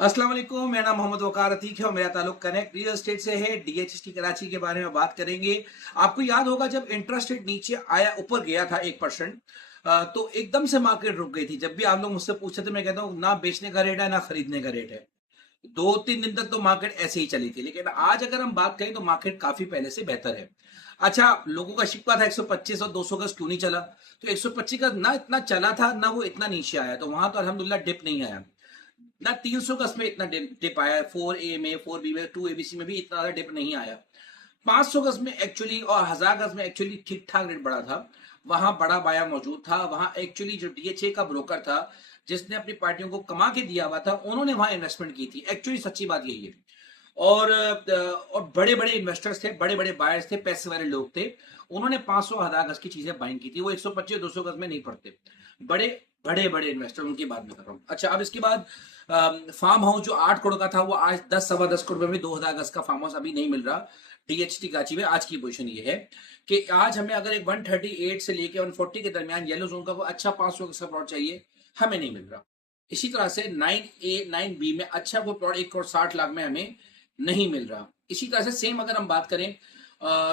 अस्सलाम वालेकुम। मेरा नाम मोहम्मद वकार अतीक है और मेरा ताल्लुक कनेक्ट रियल एस्टेट से है। डीएचएसटी कराची के बारे में बात करेंगे। आपको याद होगा जब इंटरेस्ट रेट नीचे आया, ऊपर गया था 1%, तो एकदम से मार्केट रुक गई थी। जब भी आप लोग मुझसे पूछते थे मैं कहता हूँ ना बेचने का रेट है ना खरीदने का रेट है। 2-3 दिन तक तो मार्केट ऐसे ही चली थी, लेकिन आज अगर हम बात करें तो मार्केट काफी पहले से बेहतर है। अच्छा, लोगों का शिकवा था 125 और 200 गज क्यों नहीं चला। तो 125 का ना इतना चला था ना वो इतना नीचे आया, तो वहां तो अल्हम्दुलिल्लाह डिप नहीं आया। ना 300 गज में इतना डिप आया है, 4A में, 4B में, 2ABC में भी इतना ज्यादा डिप नहीं आया। 500 गज में एक्चुअली और 1000 गज में एक्चुअली ठीक ठाक रेट बढ़ा था। वहां बड़ा बाया मौजूद था। वहां एक्चुअली जो डीएचए का ब्रोकर था जिसने अपनी पार्टियों को कमा के दिया हुआ था, उन्होंने वहां इन्वेस्टमेंट की थी। एक्चुअली सच्ची बात यही है। और बड़े बड़े इन्वेस्टर्स थे, बड़े बड़े बायर्स थे, पैसे वाले लोग थे। उन्होंने 500 1000 गज की चीजें बाइंग की थी। वो 125 200 गज में नहीं पड़ते। बड़े बड़े बड़े इन्वेस्टर, उनकी बात मैं कर रहा हूँ। अच्छा, अब इसके बाद फार्म हाउस जो 8 करोड़ का था वो आज 10 सवा 10 करोड़ में 2000 गज का फार्म हाउस अभी नहीं मिल रहा। डीएचटी कराची में आज की पोजीशन ये है कि आज हमें अगर एक 138 से लेके 140 के दरमियान येलो जोन का कोई अच्छा 500 गज का प्लॉट चाहिए, हमें नहीं मिल रहा। इसी तरह से 9A 9B में अच्छा कोई प्लॉट 1 करोड़ 60 लाख में हमें नहीं मिल रहा। इसी तरह से सेम अगर हम बात करें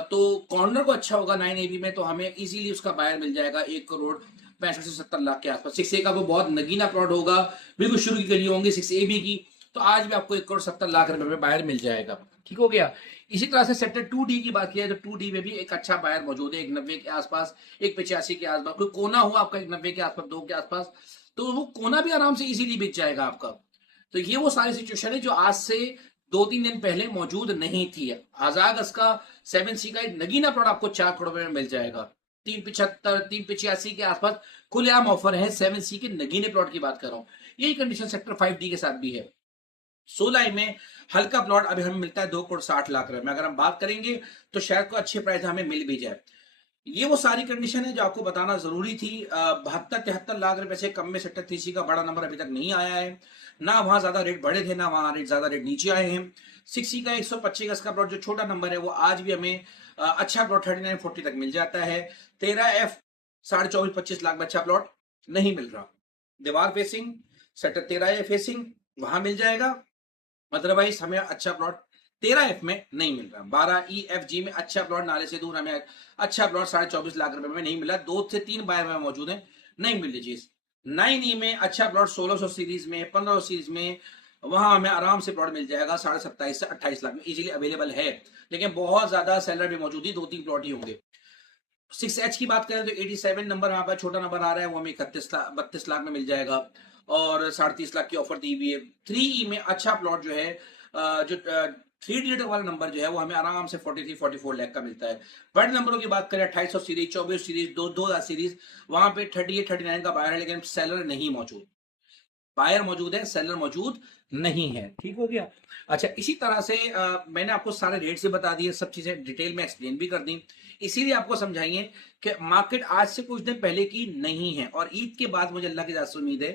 तो कॉर्नर को अच्छा होगा 9AB में, तो हमें इजीली उसका बायर मिल जाएगा 1 करोड़ 65 से 70 लाख के आसपास। 6A का वो बहुत नगीना प्लॉट होगा, बिल्कुल शुरू की गली होंगी 6AB की, तो आज भी आपको 1 करोड़ 70 लाख रुपए में बायर मिल जाएगा। ठीक हो गया। इसी तरह से सेक्टर 2D की बात किया तो 2D में भी एक अच्छा बायर मौजूद है, 190 के आसपास, 185 के आसपास। कोई कोना हो आपका 190 के आसपास, 2 के आसपास, तो वो कोना भी आराम से इजीली बिक जाएगा आपका। तो ये वो सारी सिचुएशन है जो आज से 2-3 दिन पहले मौजूद नहीं थी। 1000 गज का 7C का एक नगीना प्लॉट आपको 4 करोड़ में मिल जाएगा। 375 385 के आसपास खुलेआम ऑफर है। 7C के नगीने प्लॉट की बात कर रहा हूँ। यही कंडीशन सेक्टर 5D के साथ भी है। 16 में हल्का प्लॉट अभी हमें मिलता है 2 करोड़ 60 लाख रुपए में। अगर हम बात करेंगे तो शायद को अच्छे प्राइस हमें मिल भी जाए। ये वो सारी कंडीशन है जो आपको बताना जरूरी थी। 72-73 लाख रुपए से कम में सेक्टर 3C का बड़ा नंबर अभी तक नहीं आया है। ना वहां ज्यादा रेट बढ़े थे, ना वहां ज्यादा रेट नीचे आए हैं। 6C का 125 गज का प्लॉट जो छोटा नंबर है वो आज भी हमें अच्छा प्लॉट 39-40 तक मिल जाता है। 13F 24-25 लाख में अच्छा प्लॉट नहीं मिल रहा। दीवार फेसिंग सेक्टर 13A फेसिंग वहां मिल जाएगा। अदरवाइज हमें अच्छा प्लॉट 13F में नहीं मिल रहा। 12EFG में अच्छा प्लॉट नाले से दूर हमें अच्छा प्लॉट 24.5 लाख रुपए में नहीं मिला। 2 से 3 बायर में मौजूद है, नहीं मिल रही चीज। 9E में अच्छा प्लॉट 1600 सीरीज में, 1500 सीरीज में, वहां हमें आराम से प्लॉट मिल जाएगा 27.5 से 28 लाख में, इजीली अवेलेबल है। लेकिन बहुत ज्यादा सेलर भी मौजूद ही, 2-3 प्लॉट ही होंगे। 6H की बात करें तो 87 नंबर यहाँ पर छोटा नंबर आ रहा है, वो हमें 31 लाख में मिल जाएगा और 30.5 लाख की ऑफर दी हुई है। 3E में अच्छा प्लॉट जो है, जो 3 डिजिट वाला नंबर जो है वो हमें आराम से 43-44 लाख का मिलता है। बड़े नंबरों की बात करें 2800 सीरीज, 24 सीरीज, 2000 सीरीज, वहां पे 38-39 का बायर है, लेकिन सेलर नहीं मौजूद। बायर मौजूद है, सेलर मौजूद नहीं है। ठीक हो गया। अच्छा, इसी तरह से मैंने आपको सारे रेट से बता दिए, सब चीजें डिटेल में एक्सप्लेन भी कर दी। इसीलिए आपको समझाइए कि मार्केट आज से कुछ दिन पहले की नहीं है। और ईद के बाद मुझे अल्लाह की जात से उम्मीद है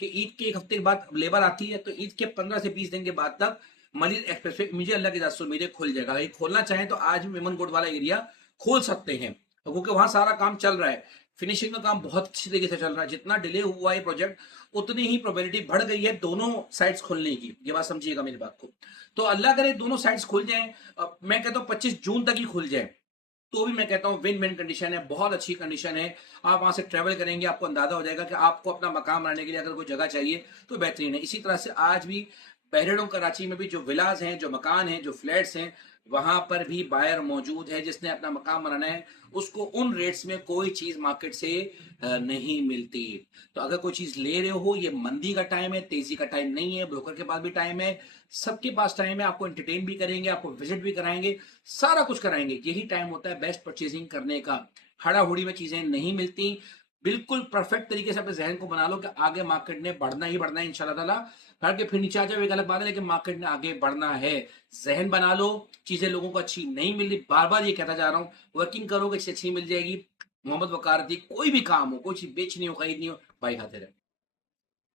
कि ईद के 1 हफ्ते के बाद लेबर आती है, तो ईद के 15 से 20 दिन के बाद तक मलिर एक्सप्रेस वे मुझे अल्लाह की जात से उम्मीद है खुल जाएगा। अगर खोलना चाहें तो आज भी मेमन कोट वाला एरिया खोल सकते हैं, क्योंकि वहां सारा काम चल रहा है। फिनिशिंग का काम बहुत अच्छी तरीके से चल रहा है। जितना डिले हुआ है प्रोजेक्ट, उतनी ही प्रोबेबिलिटी बढ़ गई है दोनों साइड्स खुलने की। ये बात समझिएगा मेरी बात को। तो अल्लाह करे दोनों साइड्स खुल जाएं। मैं कहता हूँ 25 जून तक ही खुल जाए, तो भी मैं कहता हूँ विन विन कंडीशन है, बहुत अच्छी कंडीशन है। आप वहां से ट्रेवल करेंगे, आपको अंदाजा हो जाएगा कि आपको अपना मकान बनाने के लिए अगर कोई जगह चाहिए तो बेहतरीन है। इसी तरह से आज भी बहरेड़ों कराची में भी जो विलास हैं, जो मकान हैं, जो फ्लैट्स हैं, वहां पर भी बायर मौजूद है जिसने अपना मकान बनाना है। उसको उन रेट्स में कोई चीज मार्केट से नहीं मिलती। तो अगर कोई चीज ले रहे हो, ये मंदी का टाइम है, तेजी का टाइम नहीं है। ब्रोकर के पास भी टाइम है, सबके पास टाइम है। आपको एंटरटेन भी करेंगे, आपको विजिट भी कराएंगे, सारा कुछ कराएंगे। यही टाइम होता है बेस्ट परचेजिंग करने का। हड़ाहुड़ी में चीजें नहीं मिलती। बिल्कुल परफेक्ट तरीके से अपने जहन को बना लो कि आगे मार्केट ने बढ़ना ही बढ़ना है इंशाल्लाह ताला। भर के फिर नीचे आ जाए एक अलग बात है, लेकिन मार्केट ने आगे बढ़ना है। जहन बना लो। चीजें लोगों को अच्छी नहीं मिल रही, बार बार ये कहता जा रहा हूँ, वर्किंग करोगे अच्छी मिल जाएगी। मोहम्मद वकार थी, कोई भी काम हो, कोई चीज बेचनी हो, खरीदनी हो, भाई हाजिर है।